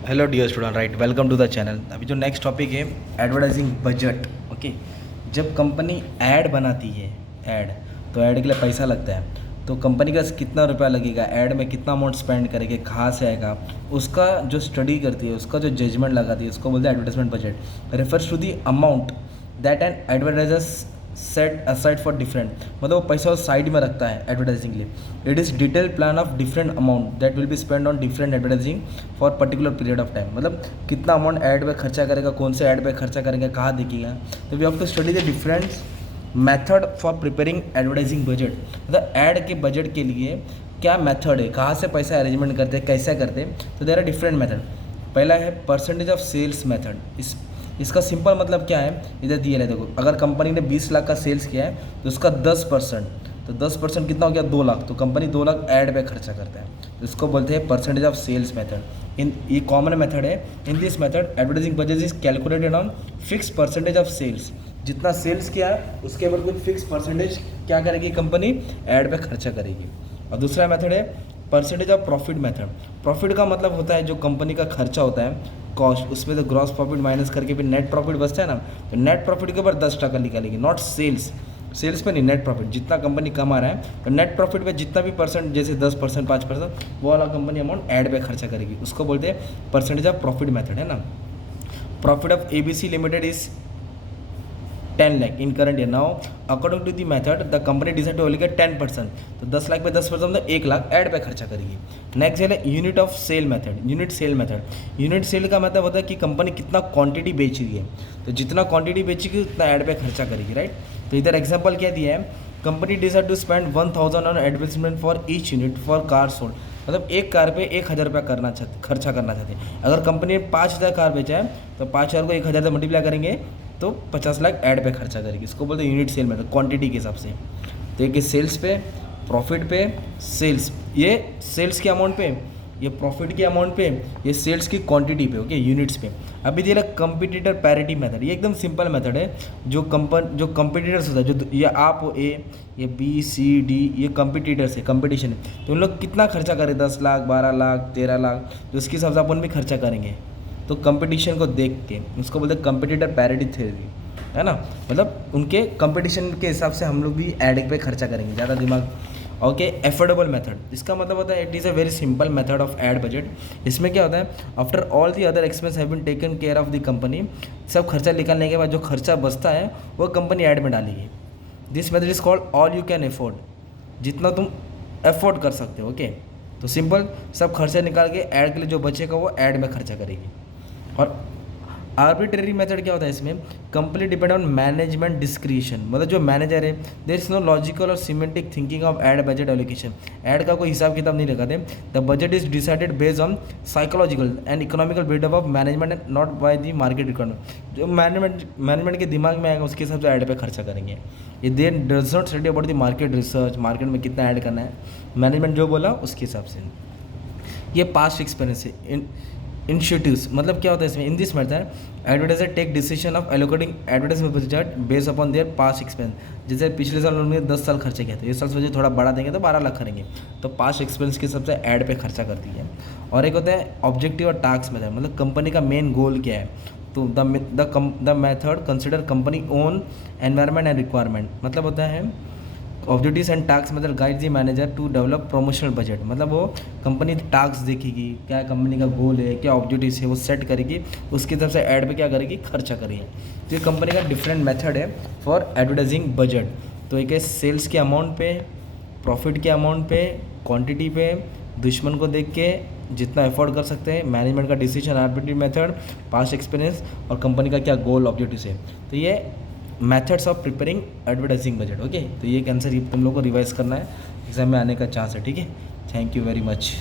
Hello dear student, right, welcome to the channel. अभी जो next topic है advertising budget. Okay, जब company ad बनाती है, ऐड तो ऐड के लिए पैसा लगता है, तो कंपनी का कितना रुपया लगेगा, ऐड में कितना अमाउंट स्पेंड करेंगे, कहाँ से आएगा, उसका जो स्टडी करती है, उसका जो जजमेंट लगाती है, उसको बोलते हैं advertisement budget. Refers to the amount that an advertisers set aside for different, मतलब वो पैसा साइड में रखता है एडवर्टाइजिंग के लिए। It is detail plan of different amount that will be spend on different advertising for particular period of time, मतलब कितना अमाउंट ऐड पे खर्चा करेगा, कौन से ऐड पे खर्चा करेंगे, कहाँ दिखेगा। तो we have to study the different method for preparing advertising budget, मतलब ऐड के बजट के लिए क्या मेथड है, कहाँ से पैसा अरेंजमेंट करते हैं, कैसे करते हैं। तो देयर आर डिफरेंट मेथड। पहला है परसेंटेज ऑफ सेल्स मेथड। इसका सिंपल मतलब क्या है, इधर दिया है, देखो, अगर कंपनी ने 20 लाख का सेल्स किया है तो उसका 10%, तो 10% कितना हो गया, 2 लाख, तो कंपनी 2 लाख ऐड पे खर्चा करता है, तो इसको बोलते हैं परसेंटेज ऑफ सेल्स मेथड। ये कॉमन मेथड है। In this method advertising budget is calculated on fix percentage of sales, जितना सेल्स किया है उसके ऊपर कुछ फिक्स परसेंटेज क्या करेगी कंपनी, ऐड पे खर्चा करेगी। और दूसरा मेथड है percentage of profit method. Profit का मतलब होता है जो कंपनी का खर्चा होता है, कॉस्ट, उसमें तो ग्रॉस प्रॉफिट माइनस करके फिर नेट प्रॉफिट बचता है ना, तो नेट प्रॉफिट के ऊपर 10% निकालेगी, नॉट सेल्स। सेल्स पे नहीं, नेट प्रॉफिट, जितना कंपनी कमा रहा है तो नेट प्रॉफिट पे जितना भी परसेंट, जैसे 10%, 5%, वो वाला कंपनी अमाउंट ऐड पे खर्चा करेगी, उसको बोलते हैं परसेंटेज ऑफ प्रॉफिट मेथड, है ना। Profit of ABC limited is 10 lakh in current year. Now according to the method the company decide to allocate 10%, तो 10 लाख पे 10% मतलब 1 लाख ऐड पे खर्चा करेगी। नेक्स्ट है unit of sale method. Unit sale method, unit sale का मतलब होता है कि कंपनी कितना क्वांटिटी बेच रही है, तो जितना क्वांटिटी बेचेगी उतना ऐड पे खर्चा करेगी, राइट। तो इधर एग्जाम्पल क्या दिया है, company decide to spend 1000 on advertisement for each unit for car sold, मतलब एक कार पे 1000 रुपया खर्चा करना चाहते हैं। अगर कंपनी ने 5000 कार बेचा है तो 5000 को 1000 से मल्टीप्लाई करेंगे तो 50 लाख ऐड पे खर्चा करेगी, इसको बोलते हैं यूनिट सेल मेथड, क्वांटिटी के हिसाब से। तो एक सेल्स पे, प्रॉफिट पे, सेल्स, ये सेल्स के अमाउंट पे, ये प्रॉफिट के अमाउंट पे, ये सेल्स की क्वांटिटी पे, ओके, यूनिट्स पे। अभी दिया कंपटीटर पैरिटी मेथड, ये एकदम सिंपल मेथड है। जो कंपटीटर्स होता है, जो ये आप हो, ए, ये बी सी डी, ये कंपटीटर्स है, कंपटीशन है, तो उन लोग कितना खर्चा करें, 10 लाख, 12 लाख, 13 लाख, तो उसके हिसाब से अपन भी खर्चा करेंगे। तो कंपटीशन को देख के उसको बोलते हैं कंपटीटर पैरिटी थ्योरी, है ना, मतलब उनके कंपटीशन के हिसाब से हम लोग भी ऐड पे खर्चा करेंगे, ज़्यादा दिमाग। ओके, एफोर्डेबल मेथड, इसका मतलब होता है it is a very simple method of ad budget. इसमें क्या होता है, after all the other expense have been taken care of the company, सब खर्चा निकालने के बाद जो खर्चा बचता है वो कंपनी ऐड में डालेगी। This method is called all you can afford, जितना तुम अफोर्ड कर सकते हो। ओके, तो सिंपल, सब खर्चा निकाल के ऐड के लिए जो बचेगा वो ऐड में खर्चा करेगी। और आर्बिट्रेरी मेथड क्या होता है, इसमें company depend on management discretion, मतलब जो मैनेजर है, देयर इज नो लॉजिकल और semantic thinking of ad budget allocation, ad का कोई हिसाब किताब नहीं लगाते। The budget is decided based on psychological and economical buildup of management and not by the market requirement, जो मैनेजमेंट के दिमाग में आएगा उसके हिसाब से ऐड पे खर्चा करेंगे। ये there does not study about the market research, market में कितना ऐड करना है, मैनेजमेंट जो बोला उसके हिसाब से। ये पास्ट एक्सपीरियंस है। इनिशिएटिव्स मतलब क्या होता है इसमें, in this method advertiser take decision of allocating advertisement budget based upon their past expense, जैसे पिछले साल उन्होंने 10 साल खर्चे किए थे, इस साल सोचे थोड़ा बढ़ा देंगे तो 12 लाख करेंगे, तो पास्ट एक्सपेंस के हिसाब से ऐड पे खर्चा करती है। और एक होता है ऑब्जेक्टिव और टास्क मेथड, मतलब कंपनी का मेन गोल क्या है, तो the method consider company own environment and requirement, मतलब होता है ऑब्जेक्टिव्स एंड टास्क मतलब guide the manager to develop promotional budget, मतलब वो कंपनी टास्क देखेगी, क्या कंपनी का गोल है, क्या ऑब्जेक्टिव्स है, वो सेट करेगी, उसके हिसाब से ऐड पे क्या करेगी, खर्चा करेगी। तो ये कंपनी का डिफरेंट मेथड है फॉर एडवर्टाइजिंग बजट। तो एक है सेल्स के अमाउंट पे, प्रॉफिट के अमाउंट पे, क्वांटिटी पे, दुश्मन को देख के जितना अफोर्ड कर सकते हैं, मैनेजमेंट का decision, arbitrary method, past experience, और कंपनी का क्या गोल ऑब्जेक्टिव्स है। तो ये methods of preparing advertising budget. Okay, तो ये आंसर तुम लोग को रिवाइज करना है, एग्जाम में आने का चांस है, ठीक है। Thank you very much.